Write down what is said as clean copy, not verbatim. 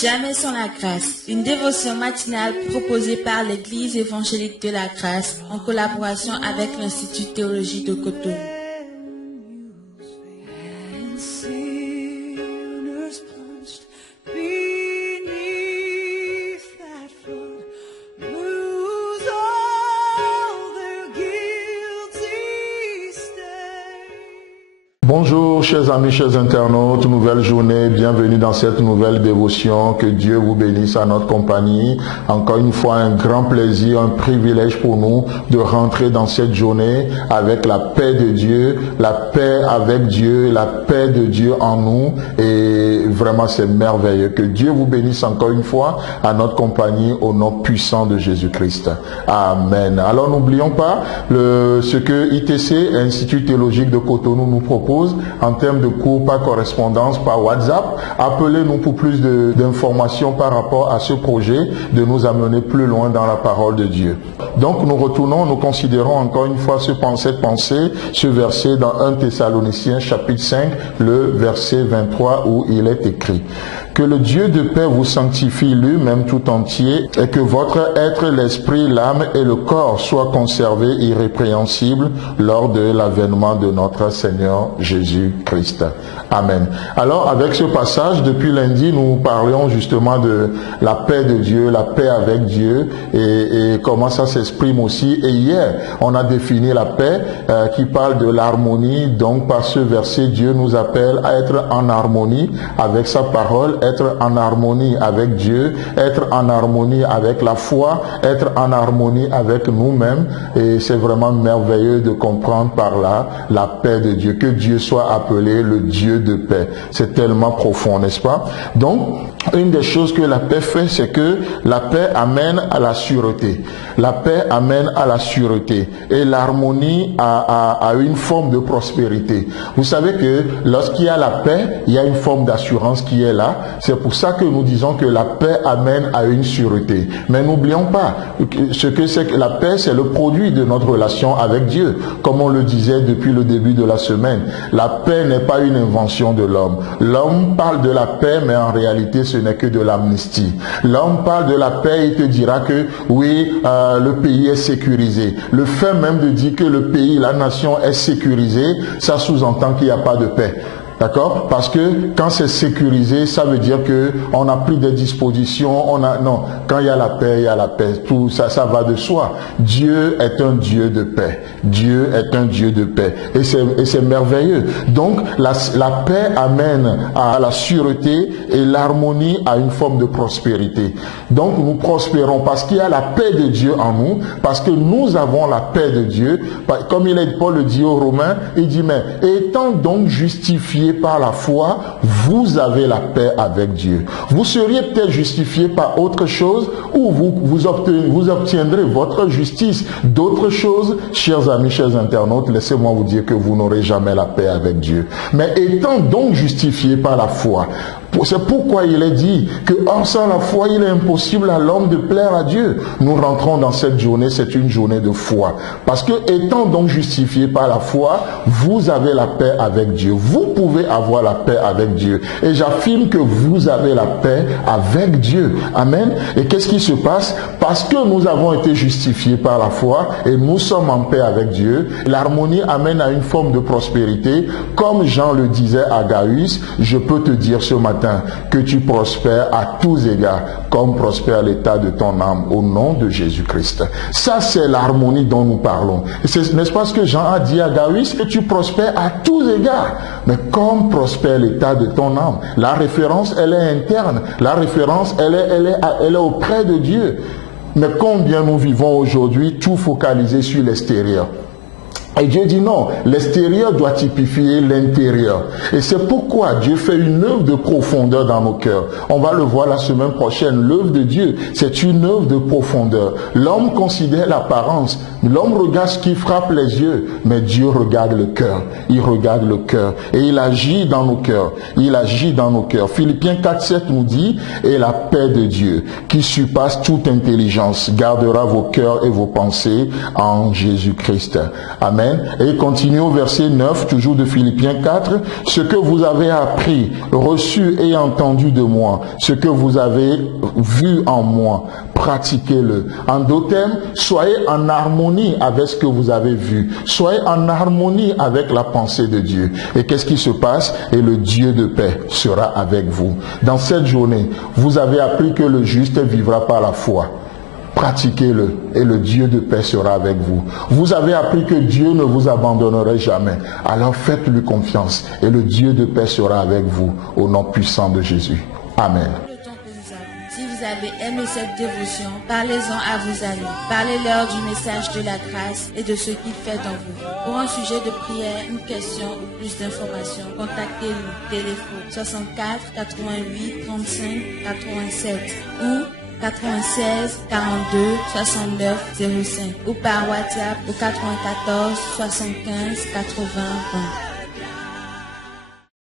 Jamais sans la grâce, une dévotion matinale proposée par l'Église évangélique de la grâce en collaboration avec l'Institut théologie de Cotonou. Bonjour chers amis, chers internautes, nouvelle journée, bienvenue dans cette nouvelle dévotion, que Dieu vous bénisse à notre compagnie. Encore une fois, un grand plaisir, un privilège pour nous de rentrer dans cette journée avec la paix de Dieu, la paix avec Dieu, la paix de Dieu en nous, et vraiment c'est merveilleux. Que Dieu vous bénisse encore une fois à notre compagnie au nom puissant de Jésus-Christ. Amen. Alors n'oublions pas ce que ITC, Institut théologique de Cotonou, nous propose en termes de cours par correspondance, par WhatsApp. Appelez-nous pour plus d'informations par rapport à ce projet, de nous amener plus loin dans la parole de Dieu. Donc nous retournons, nous considérons encore une fois cette pensée, ce verset dans 1 Thessaloniciens chapitre 5, le verset 23 où il est écrit: que le Dieu de paix vous sanctifie lui-même tout entier, et que votre être, l'esprit, l'âme et le corps soient conservés irrépréhensibles lors de l'avènement de notre Seigneur Jésus-Christ. Amen. Alors avec ce passage, depuis lundi, nous parlions justement de la paix de Dieu, la paix avec Dieu, et comment ça s'exprime aussi. Et hier, on a défini la paix qui parle de l'harmonie. Donc par ce verset, Dieu nous appelle à être en harmonie avec sa parole, être en harmonie avec Dieu, être en harmonie avec la foi, être en harmonie avec nous-mêmes. Et c'est vraiment merveilleux de comprendre par là la paix de Dieu, que Dieu soit appelé le Dieu de paix. C'est tellement profond, n'est-ce pas? Donc, une des choses que la paix fait, c'est que la paix amène à la sûreté. La paix amène à la sûreté. Et l'harmonie a une forme de prospérité. Vous savez que lorsqu'il y a la paix, il y a une forme d'assurance qui est là. C'est pour ça que nous disons que la paix amène à une sûreté. Mais n'oublions pas ce que c'est que la paix, c'est le produit de notre relation avec Dieu. Comme on le disait depuis le début de la semaine, la paix n'est pas une invention de l'homme. L'homme parle de la paix, mais en réalité, ce n'est que de l'amnistie. L'homme parle de la paix, il te dira que oui, le pays est sécurisé. Le fait même de dire que le pays, la nation est sécurisée, ça sous-entend qu'il n'y a pas de paix. D'accord? Parce que quand c'est sécurisé, ça veut dire que on n'a plus de dispositions, non. Quand il y a la paix, il y a la paix. Tout ça, ça va de soi. Dieu est un Dieu de paix. Dieu est un Dieu de paix. Et c'est merveilleux. Donc, la paix amène à la sûreté et l'harmonie à une forme de prospérité. Donc, nous prospérons parce qu'il y a la paix de Dieu en nous, parce que nous avons la paix de Dieu. Comme Paul le dit aux Romains, il dit, mais étant donc justifiés par la foi, vous avez la paix avec Dieu. Vous seriez peut-être justifié par autre chose, ou vous obtiendrez votre justice d'autres choses. Chers amis, chers internautes, laissez-moi vous dire que vous n'aurez jamais la paix avec Dieu. Mais étant donc justifié par la foi, c'est pourquoi il est dit que sans la foi, il est impossible à l'homme de plaire à Dieu. Nous rentrons dans cette journée, c'est une journée de foi. Parce que étant donc justifié par la foi, vous avez la paix avec Dieu. Vous pouvez avoir la paix avec Dieu. Et j'affirme que vous avez la paix avec Dieu. Amen. Et qu'est-ce qui se passe? Parce que nous avons été justifiés par la foi et nous sommes en paix avec Dieu, l'harmonie amène à une forme de prospérité. Comme Jean le disait à Gaius, je peux te dire ce matin que tu prospères à tous égards, comme prospère l'état de ton âme, au nom de Jésus-Christ. Ça, c'est l'harmonie dont nous parlons. N'est-ce pas ce que Jean a dit à Gaius? Que tu prospères à tous égards, mais comme prospère l'état de ton âme. La référence, elle est interne. La référence, elle est auprès de Dieu. Mais combien nous vivons aujourd'hui tout focalisé sur l'extérieur? Et Dieu dit non, l'extérieur doit typifier l'intérieur. Et c'est pourquoi Dieu fait une œuvre de profondeur dans nos cœurs. On va le voir la semaine prochaine. L'œuvre de Dieu, c'est une œuvre de profondeur. L'homme considère l'apparence, L'homme regarde ce qui frappe les yeux, mais Dieu regarde le cœur. Il regarde le cœur et il agit dans nos cœurs. Il agit dans nos cœurs. Philippiens 4:7 nous dit, et la paix de Dieu, qui surpasse toute intelligence, gardera vos cœurs et vos pensées en Jésus-Christ. Amen. Et il continue au verset 9, toujours de Philippiens 4, ce que vous avez appris, reçu et entendu de moi, ce que vous avez vu en moi, pratiquez-le. En d'autres termes, soyez en harmonie avec ce que vous avez vu. Soyez en harmonie avec la pensée de Dieu. Et qu'est-ce qui se passe? Et le Dieu de paix sera avec vous. Dans cette journée, vous avez appris que le juste vivra par la foi. Pratiquez-le et le Dieu de paix sera avec vous. Vous avez appris que Dieu ne vous abandonnerait jamais. Alors faites-lui confiance et le Dieu de paix sera avec vous au nom puissant de Jésus. Amen. Si vous avez aimé cette dévotion, parlez-en à vos amis. Parlez-leur du message de la grâce et de ce qu'il fait dans vous. Pour un sujet de prière, une question ou plus d'informations, contactez-nous. Téléphone 64 88 35 87 ou 96 42 69 05 ou par WhatsApp au 94 75 80 20.